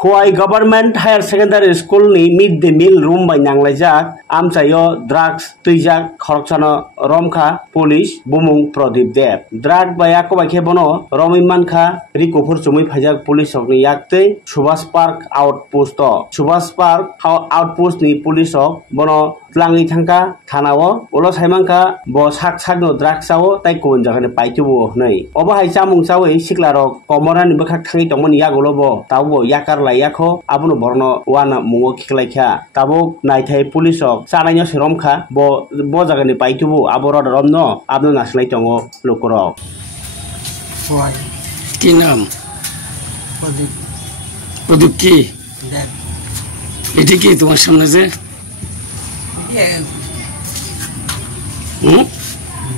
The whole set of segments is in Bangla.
Khowai Government Higher Secondary School ni midday meal room by nanglajak amchayo drugs tuijak khorokchano romkha police bumung Pradip Dev drug by akobai khebono romi mankha rikopur chumui phajak police ok ni yaktei Subhash Park outpost Subhash Park outpost ni police ok bono tlangi thangka thanao ulo saimangkha bo sak no drugs sao tai kun jagane paitubo nei obo hai chamung chawi siklarok komora ni bakhak thangi tongmani yagulobo tawbo yakar laiyakho abono borno wana mungo khiklaikha tabuk naithai police ok chanaino seromkha bo jagani paitubo aboro romno abno naslai tongo lokorok কি নাম প্রদীপ কি এটি কি তোমার সামনে যে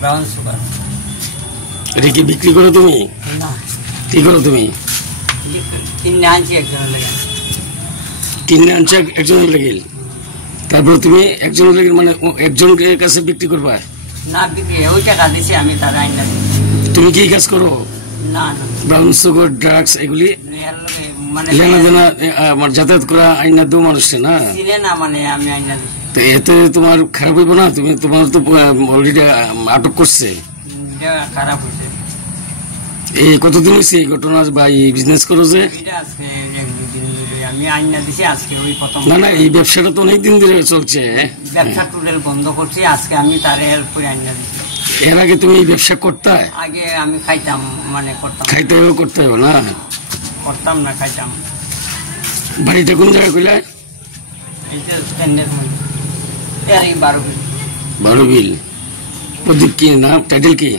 ব্রাউন সুগার এটা কি বিক্রি করো তুমি না কি করো তুমি কিনে আনছি একজনের লাগে কিনে আনছো একজনের লাগে তারপর তুমি একজনের লাগে মানে একজনের কাছে বিক্রি করবা না বিক্রি ওই টাকা দিছি আমি তার আইনা তুমি কি কাজ করো না না ব্রাউন সুগার ড্রাগস এগুলি মানে লেনাদেনা আমার যাতায়াত করা আইনা দু মানুষ না চিনে না মানে আমি আইনা দিছি তো এতে তোমার খারাপ হইব না তুমি তোমার তো অলরেডি আটক করছে খারাপ হয়েছে এই কতদিন হয়েছে এই ঘটনা বা এই বিজনেস করো যে এটা আজকে আমি আইনা দিছি আজকে ওই প্রথম না না এই ব্যবসাটা তো অনেকদিন ধরে চলছে ব্যবসা টোটাল বন্ধ করছি আজকে আমি তার হেল্প করে আইনা দিছি এর আগে তুমি এই ব্যবসা করতে আগে আমি খাইতাম মানে করতাম খাইতে হবে করতে হবে না করতাম না খাইতাম বাড়িটা কোন জায়গায় কইলা এইটা স্ট্যান্ডার্ড মধ্যে এই 12 বিল প্রদীপ কি নাম টাইটেল কি